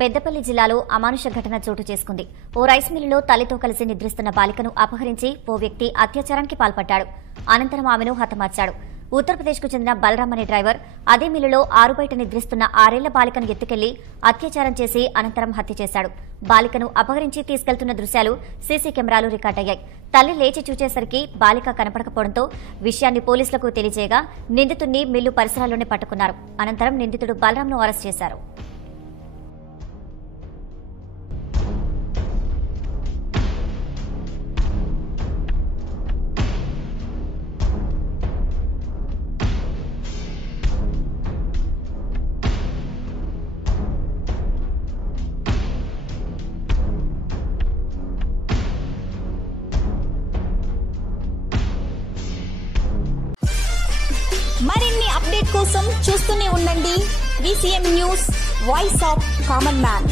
పెద్దపల్లి జిల్లాలో అమానుష ఘటన చోటు చేసుకుంది. ఓ రైస్ మిల్లులో తల్లితో కలిసి నిద్రిస్తున్న బాలికను అపహరించి ఓ వ్యక్తి అత్యాచారానికి పాల్పడ్డాడు. అనంతరం ఆమెను హతమార్చాడు. ఉత్తరప్రదేశ్కు చెందిన బలరాం అనే డ్రైవర్ అదే మిల్లులో ఆరుబయట నిద్రిస్తున్న 6 ఏళ్ల బాలికను ఎత్తుకెళ్లి అత్యాచారం చేసి అనంతరం హత్య చేశాడు. బాలికను అపహరించి తీసుకెళ్తున్న దృశ్యాలు సీసీ కెమెరాలు రికార్డయ్యాయి. తల్లి లేచి చూచేసరికి బాలిక కనపడకపోవడంతో విషయాన్ని పోలీసులకు తెలియజేయగా నిందితుడిని మిల్లు పరిసరాల్లోనే పట్టుకున్నారు. అనంతరం నిందితుడు బలరాంను అరెస్ట్ చేశారు. మరిన్ని అప్డేట్ కోసం చూస్తూనే ఉండండి VCM news, voice of common man.